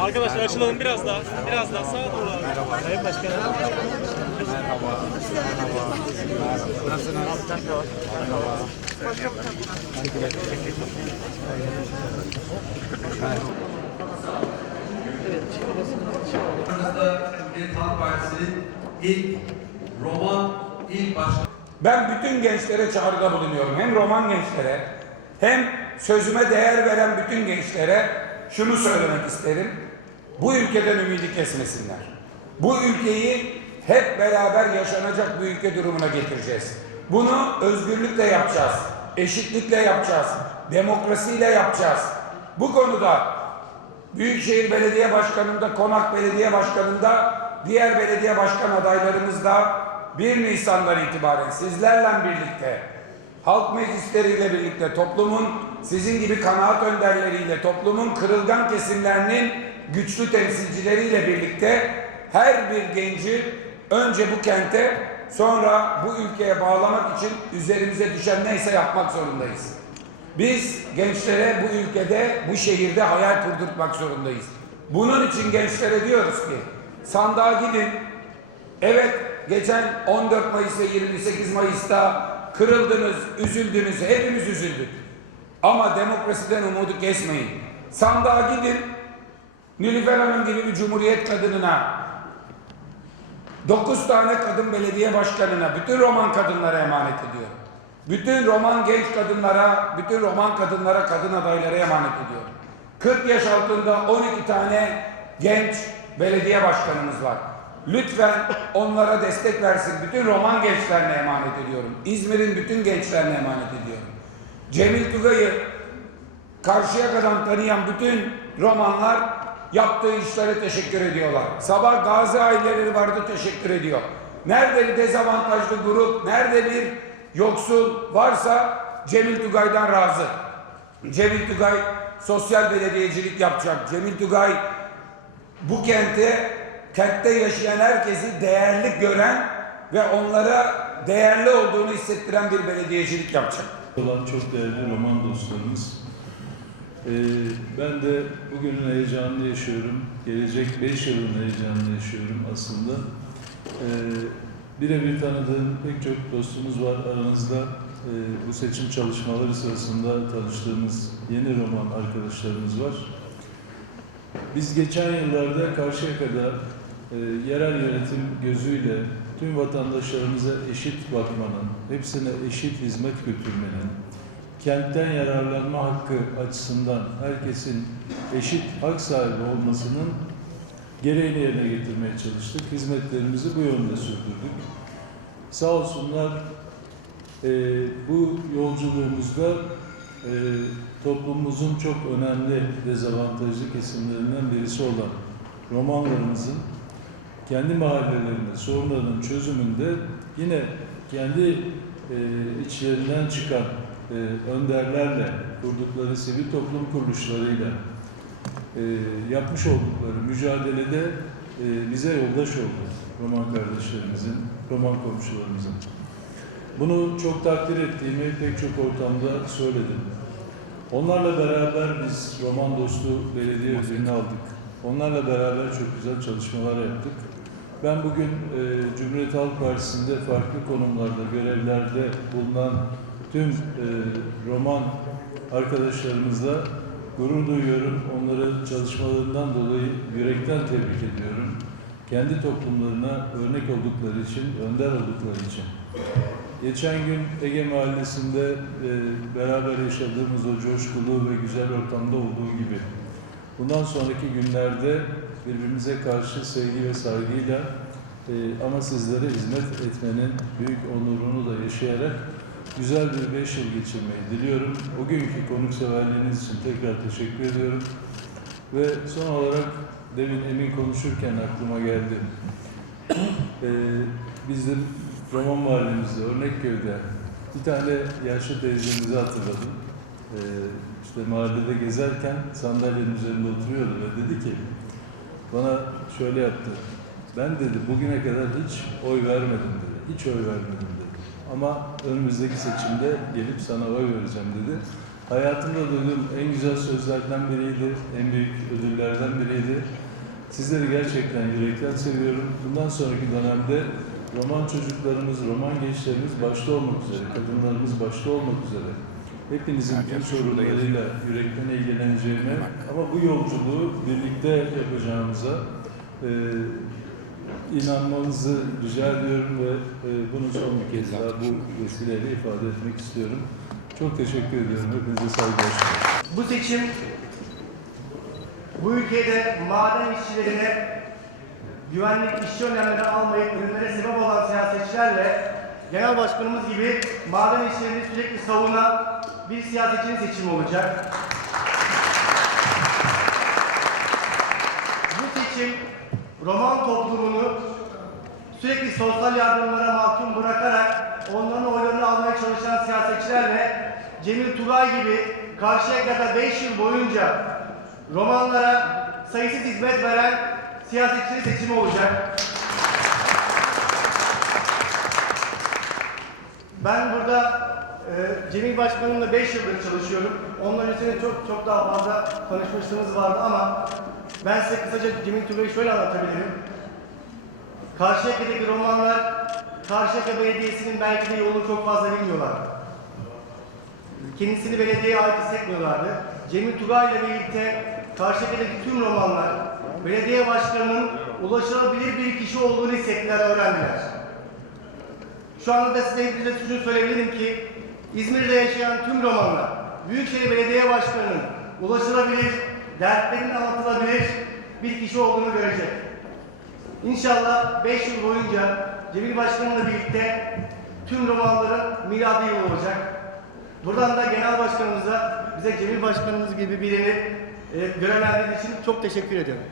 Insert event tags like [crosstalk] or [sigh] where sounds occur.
Arkadaşlar açılalım biraz daha. Biraz daha sağa doğru. Merhaba. Sayın Başkanım. Aramızda Cumhuriyet Halk Partisi'nin ilk roman il başkanı Ben bütün gençlere çağrıda bulunuyorum. Hem roman gençlere hem sözüme değer veren bütün gençlere şunu söylemek isterim. Bu ülkeden ümidi kesmesinler. Bu ülkeyi hep beraber yaşanacak bir ülke durumuna getireceğiz. Bunu özgürlükle yapacağız. Eşitlikle yapacağız. Demokrasiyle yapacağız. Bu konuda Büyükşehir Belediye Başkanı'nda, Konak Belediye Başkanı'nda, diğer belediye başkan adaylarımızda 1 Nisan'dan itibaren sizlerle birlikte, halk meclisleriyle birlikte, toplumun sizin gibi kanaat önderleriyle, toplumun kırılgan kesimlerinin güçlü temsilcileriyle birlikte her bir genci önce bu kente sonra bu ülkeye bağlamak için üzerimize düşen neyse yapmak zorundayız. Biz gençlere bu ülkede, bu şehirde hayal kurdurtmak zorundayız. Bunun için gençlere diyoruz ki sandığa gidin. Evet geçen 14 Mayıs ve 28 Mayıs'ta kırıldınız, üzüldünüz, hepimiz üzüldük. Ama demokrasiden umudu kesmeyin. Sandığa gidin. Nilüfer Hanım gibi bir cumhuriyet kadınına, 9 tane kadın belediye başkanına, bütün roman kadınlara emanet ediyorum. Bütün roman genç kadınlara, bütün roman kadınlara, kadın adaylara emanet ediyorum. 40 yaş altında 12 tane genç belediye başkanımız var. Lütfen onlara destek versin. Bütün roman gençlerine emanet ediyorum. İzmir'in bütün gençlerine emanet ediyorum. Cemil Tugay'ı Karşıyaka'dan tanıyan bütün romanlar yaptığı işlere teşekkür ediyorlar. Sabah gazi aileleri vardı teşekkür ediyor. Nerede bir dezavantajlı grup, nerede bir yoksul varsa Cemil Tugay'dan razı. Cemil Tugay sosyal belediyecilik yapacak. Cemil Tugay bu kente, kentte yaşayan herkesi değerli gören ve onlara değerli olduğunu hissettiren bir belediyecilik yapacak. olan çok değerli roman dostlarımız. Ee, ben de bugünün heyecanını yaşıyorum. Gelecek 5 yılın heyecanını yaşıyorum aslında. Ee, birebir tanıdığım pek çok dostumuz var aranızda. Ee, bu seçim çalışmaları sırasında tanıştığımız yeni roman arkadaşlarımız var. Biz geçen yıllarda Karşıyaka'da e, yerel yönetim gözüyle tüm vatandaşlarımıza eşit bakmanın, hepsine eşit hizmet götürmenin, kentten yararlanma hakkı açısından herkesin eşit hak sahibi olmasının gereğini yerine getirmeye çalıştık. Hizmetlerimizi bu yönde sürdürdük. Sağ olsunlar e, bu yolculuğumuzda e, toplumumuzun çok önemli dezavantajlı kesimlerinden birisi olan romanlarımızın kendi mahallelerinde sorunların çözümünde yine kendi e, içlerinden çıkan e, önderlerle kurdukları sivil toplum kuruluşlarıyla e, yapmış oldukları mücadelede e, bize yoldaş oldu roman kardeşlerimizin, roman komşularımızın. Bunu çok takdir ettiğimi pek çok ortamda söyledim. Onlarla beraber biz roman dostu belediye ödülünü aldık. Onlarla beraber çok güzel çalışmalar yaptık. Ben bugün e, Cumhuriyet Halk Partisi'nde farklı konumlarda, görevlerde bulunan tüm e, roman arkadaşlarımızla gurur duyuyorum. Onları çalışmalarından dolayı yürekten tebrik ediyorum. Kendi toplumlarına örnek oldukları için, önder oldukları için. Geçen gün Ege Mahallesi'nde e, beraber yaşadığımız o coşkulu ve güzel ortamda olduğu gibi bundan sonraki günlerde birbirimize karşı sevgi ve saygıyla e, ama sizlere hizmet etmenin büyük onurunu da yaşayarak güzel bir beş yıl geçirmeyi diliyorum. O günkü konukseverliğiniz için tekrar teşekkür ediyorum. Ve son olarak demin Emin konuşurken aklıma geldi. [clears throat] e, bizim Roman mahallemizde, Örnekköy'de bir tane yaşlı teyzemizi hatırladım. Ee, işte mahallede gezerken sandalyenin üzerinde oturuyordu ve dedi ki bana şöyle yaptı. Ben dedi bugüne kadar hiç oy vermedim dedi. Hiç oy vermedim. Ama önümüzdeki seçimde gelip sana oy vereceğim dedi. Hayatımda duyduğum en güzel sözlerden biriydi, en büyük ödüllerden biriydi. Sizleri gerçekten yürekten seviyorum. Bundan sonraki dönemde roman çocuklarımız, roman gençlerimiz başta olmak üzere, kadınlarımız başta olmak üzere hepinizin tüm sorunlarıyla yürekten ilgileneceğime ama bu yolculuğu birlikte yapacağımıza e, inanmanızı rica ediyorum ve e, bunu son bir kez daha bu vesileyle ifade etmek istiyorum. Çok teşekkür ediyorum. Hepinize saygılar. Bu seçim bu ülkede maden işçilerine güvenlik işçi önlemleri almayıp ölümlere sebep olan siyasetçilerle genel başkanımız gibi maden işçilerini sürekli savunan bir siyasetçinin seçimi olacak. Bu seçim roman toplumunu sürekli sosyal yardımlara mahkum bırakarak onların oylarını almaya çalışan siyasetçilerle Cemil Tugay gibi Karşıyaka'da 5 yıl boyunca romanlara sayısız hizmet veren siyasetçinin seçimi olacak. Ben burada e, Cemil Başkanımla 5 yıldır çalışıyorum. Ondan öncesinde çok çok daha fazla tanışmışlığımız vardı ama ben size kısaca Cemil Tugay'ı şöyle anlatabilirim. Karşıyaka'daki romanlar Karşıyaka Belediyesi'nin belki de yolunu çok fazla bilmiyorlar. Kendisini belediyeye ait hissetmiyorlardı. Cemil Tugay ile birlikte Karşıyaka'daki tüm romanlar belediye başkanının ulaşılabilir bir kişi olduğunu hissettiler, öğrendiler. Şu anda da size hepinize şunu söyleyebilirim ki İzmir'de yaşayan tüm romanlar Büyükşehir Belediye Başkanı'nın ulaşılabilir, dertlerinin anlatılabilir bir kişi olduğunu görecek. İnşallah 5 yıl boyunca Cemil Başkan'la birlikte tüm romanların miladı yılı olacak. Buradan da Genel Başkanımıza bize Cemil Başkanımız gibi birini e, görevlendirdiği için çok teşekkür ediyorum.